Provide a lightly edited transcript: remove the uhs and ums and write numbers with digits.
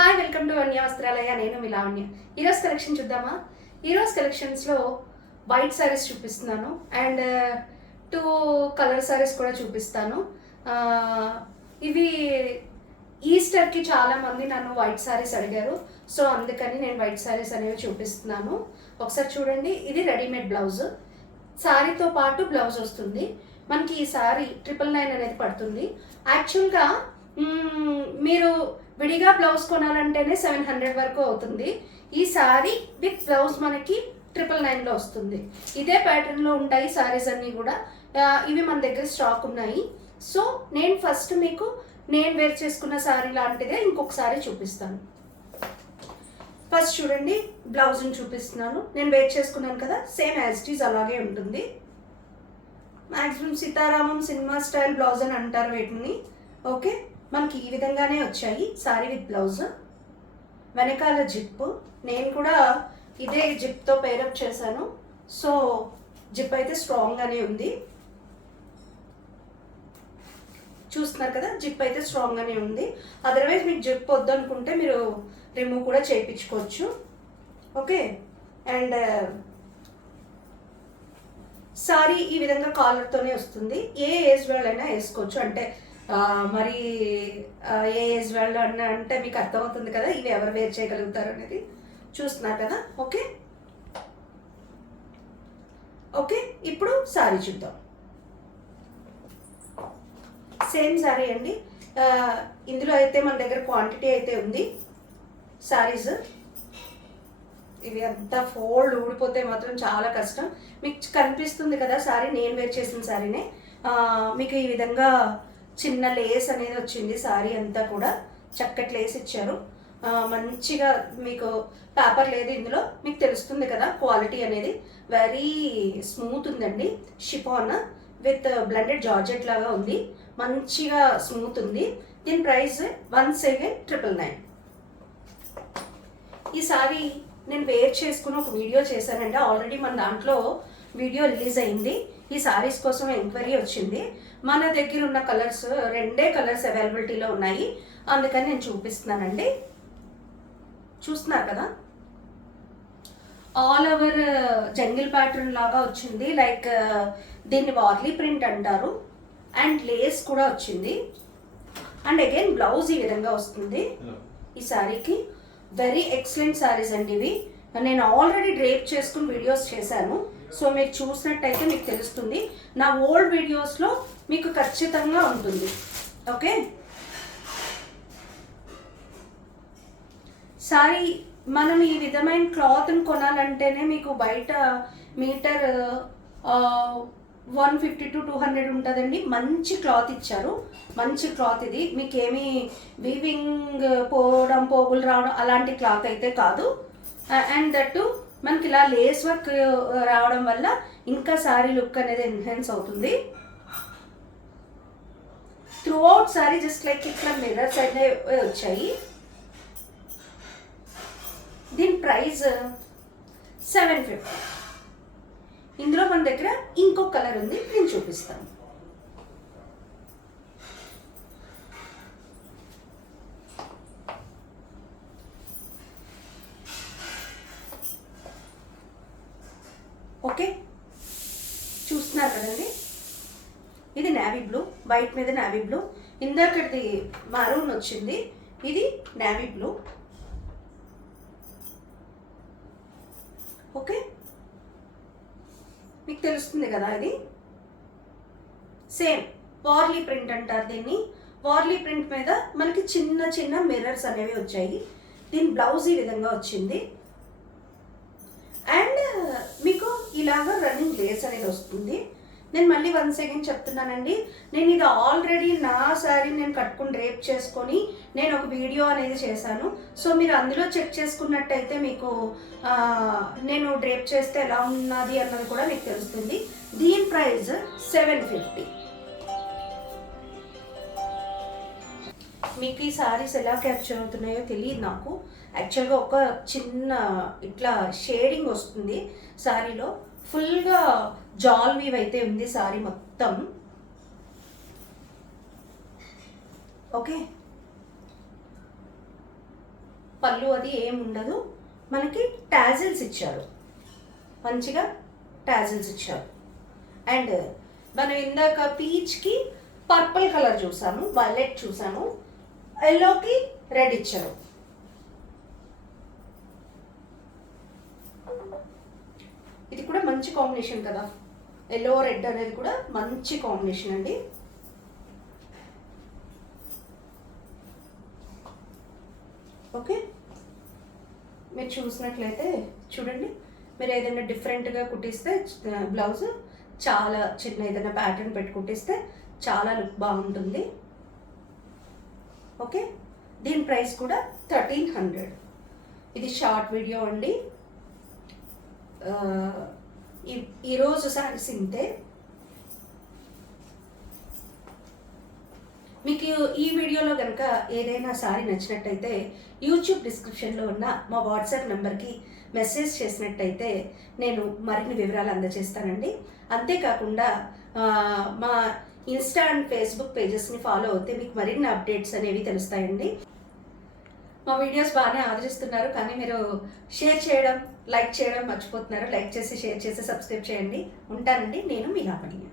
Hi, welcome to వన్య వస్త్రాలయ. నేను మీ లావణ్య. ఈరోజు కలెక్షన్ చూద్దామా? ఈరోజు కలెక్షన్స్లో వైట్ సారీస్ చూపిస్తున్నాను అండ్ టూ కలర్ సారీస్ కూడా చూపిస్తాను. ఇవి ఈస్టర్కి చాలామంది నన్ను వైట్ సారీస్ అడిగారు, సో అందుకని నేను వైట్ సారీస్ అనేవి చూపిస్తున్నాను. ఒకసారి చూడండి. ఇది రెడీమేడ్ బ్లౌజ్, సారీతో పాటు బ్లౌజ్ వస్తుంది. మనకి ఈ సారీ 999 అనేది పడుతుంది. యాక్చువల్గా మీరు విడిగా బ్లౌజ్ కొనాలంటేనే 700 వరకు అవుతుంది. ఈ సారీ విత్ బ్లౌజ్ మనకి 999లో వస్తుంది. ఇదే ప్యాటర్న్లో ఉంటాయి సారీస్ అన్నీ కూడా. ఇవి మన దగ్గర స్టాక్ ఉన్నాయి. సో నేను ఫస్ట్ మీకు నేను వేర్ చేసుకున్న సారీ లాంటిదే ఇంకొకసారి చూపిస్తాను. ఫస్ట్ చూడండి, బ్లౌజ్ని చూపిస్తున్నాను. నేను వేర్ చేసుకున్నాను కదా, సేమ్ యాజ్ ఇట్ ఈజ్ అలాగే ఉంటుంది. Maximum Sitaramam cinema style blouse అని అంటారు వీటిని. ఓకే, మనకి ఈ విధంగానే వచ్చాయి సారీ విత్ బ్లౌజ్. వెనకాల జిప్ నేను కూడా ఇదే జిప్తో పేరప్ చేశాను. సో జిప్ అయితే స్ట్రాంగ్గానే ఉంది. చూస్తున్నారు కదా, జిప్ అయితే స్ట్రాంగ్గానే ఉంది. అదర్వైజ్ మీకు జిప్ వద్దు అనుకుంటే మీరు రిమూవ్ కూడా చేయించుకోవచ్చు. ఓకే, అండ్ సారీ ఈ విధంగా కాలర్తోనే వస్తుంది. ఏ ఏజ్ వాళ్ళైనా వేసుకోవచ్చు. అంటే మరి ఏ ఏజ్ వాళ్ళు అంటే మీకు అర్థమవుతుంది కదా, ఇవి ఎవరు వేర్ చేయగలుగుతారు అనేది. చూస్తున్నారు కదా. ఓకే ఓకే ఇప్పుడు సారీ చూద్దాం. సేమ్ సారీ అండి. ఇందులో అయితే మన దగ్గర క్వాంటిటీ అయితే ఉంది సారీస్. ఇవి అంతా ఫోల్డ్ ఊడిపోతే మాత్రం చాలా కష్టం. మీకు కనిపిస్తుంది కదా సారీ, నేను వేర్ చేసిన సారీనే. మీకు ఈ విధంగా చిన్న లేస్ అనేది వచ్చింది. సారీ అంతా కూడా చక్కటి లేస్ ఇచ్చారు. మంచిగా మీకు పేపర్ లేదు ఇందులో, మీకు తెలుస్తుంది కదా క్వాలిటీ అనేది. వెరీ స్మూత్ ఉందండి. షిఫాన్ విత్ బ్లెండెడ్ జార్జెట్ లాగా ఉంది. మంచిగా స్మూత్ ఉంది. దీని ప్రైస్ 17999. ఈ సారీ నేను వేర్ చేసుకుని ఒక వీడియో చేశానండి. ఆల్రెడీ మన దాంట్లో వీడియో రిలీజ్ అయింది. ఈ సారీస్ కోసం ఎంక్వైరీ వచ్చింది. మన దగ్గర ఉన్న కలర్స్ 2 కలర్స్ అవైలబిలిటీలో ఉన్నాయి, అందుకని నేను చూపిస్తున్నానండి. చూస్తున్నారు కదా, ఆల్ ఓవర్ జంగిల్ ప్యాటర్న్ లాగా వచ్చింది. లైక్ దీన్ని వార్లీ ప్రింట్ అంటారు. అండ్ లేస్ కూడా వచ్చింది. అండ్ అగైన్ బ్లౌజ్ ఈ విధంగా వస్తుంది ఈ సారీకి. వెరీ ఎక్సలెంట్ సారీస్ అండి ఇవి. నేను ఆల్రెడీ డ్రేప్ చేసుకుని వీడియోస్ చేశాను. సో మీరు చూసినట్టయితే మీకు తెలుస్తుంది. నా ఓల్డ్ వీడియోస్లో మీకు ఖచ్చితంగా ఉంటుంది. ఓకే, సారీ మనం ఈ విధమైన క్లాత్ని కొనాలంటేనే మీకు బయట మీటర్ 150 to 200 ఉంటుందండి. మంచి క్లాత్ ఇచ్చారు, మంచి క్లాత్ ఇది. మీకేమీ వీవింగ్ పోగులు రావడం అలాంటి క్లాత్ అయితే కాదు. అండ్ దట్టు మనకి ఇలా లేస్ వర్క్ రావడం వల్ల ఇంకా సారీ లుక్ అనేది ఎన్హాన్స్ అవుతుంది. Through out sorry just like ఇట్లా మిర్రర్స్ అయితే వచ్చాయి. దీని ప్రైస్ 750. ఇందులో మన దగ్గర ఇంకో కలర్ ఉంది, నేను చూపిస్తాను. ఓకే, చూస్తున్నారు కదండి, ఇది నేవీ బ్లూ, వైట్ మీద నేవీ బ్లూ. ఇందాకటి మరూన్ వచ్చింది, ఇది నేవీ బ్లూ. ఓకే, మీకు తెలుస్తుంది కదా, ఇది సేమ్ వార్లీ ప్రింట్ అంటారు దీన్ని. వార్లీ ప్రింట్ మీద మనకి చిన్న చిన్న మిర్రర్స్ అనేవి వచ్చాయి. దీని బ్లౌజ్ ఈ విధంగా వచ్చింది. అండ్ మీకు ఇలాగా రన్నింగ్ లేస్ అనేది వస్తుంది. నేను మళ్ళీ 1 సెకండ్ చెప్తున్నానండి. నేను ఇది ఆల్రెడీ నా శారీ నేను కట్టుకుని డ్రేప్ చేసుకొని నేను ఒక వీడియో అనేది చేశాను. సో మీరు అందులో చెక్ చేసుకున్నట్టయితే మీకు నేను డ్రేప్ చేస్తే ఎలా ఉన్నది అన్నది కూడా మీకు తెలుస్తుంది. దీని ప్రైస్ 750. మీకు ఈ సారీస్ ఎలా క్యాప్చర్ అవుతున్నాయో తెలియదు నాకు. యాక్చువల్గా ఒక చిన్న ఇట్లా షేడింగ్ వస్తుంది సారీలో. ఫుల్గా జాల్ వీవ్ అయితే ఉంది సారీ మొత్తం. ఓకే, పళ్ళు అది ఏం ఉండదు. మనకి టాజిల్స్ ఇచ్చారు, మంచిగా టాజిల్స్ ఇచ్చారు. అండ్ మనం ఇందాక పీచ్కి పర్పుల్ కలర్ చూసాము, వైలెట్ చూసాము, ఎల్లోకి రెడ్ ఇచ్చారు. ఇది కూడా మంచి కాంబినేషన్ కదా, ఎల్లో రెడ్ అనేది కూడా మంచి కాంబినేషన్ అండి. ఓకే, మీరు చూసినట్లయితే చూడండి, మీరు ఏదైనా డిఫరెంట్గా కుట్టిస్తే బ్లౌజ్ చాలా చిన్న ఏదైనా ప్యాటర్న్ పెట్టి కుట్టిస్తే చాలా లుక్ బాగుంటుంది. ఓకే, దీని ప్రైస్ కూడా 1300. ఇది షార్ట్ వీడియో అండి. ఈరోజు శారీస్ ఇంతే. మీకు ఈ వీడియోలో కనుక ఏదైనా సారీ నచ్చినట్టయితే యూట్యూబ్ డిస్క్రిప్షన్లో ఉన్న మా వాట్సాప్ నెంబర్కి మెసేజ్ చేసినట్టయితే నేను మరిన్ని వివరాలు అందజేస్తానండి. అంతేకాకుండా మా ఇన్స్టా అండ్ ఫేస్బుక్ పేజెస్ని ఫాలో అవుతే మీకు మరిన్ని అప్డేట్స్ అనేవి తెలుస్తాయండి. మా వీడియోస్ బాగానే ఆదరిస్తున్నారు, కానీ మీరు షేర్ చేయడం, లైక్ చేయడం మర్చిపోతున్నారు. లైక్ చేసి, షేర్ చేసి, సబ్స్క్రైబ్ చేయండి. ఉంటానండి, నేను మీ లావణ్య.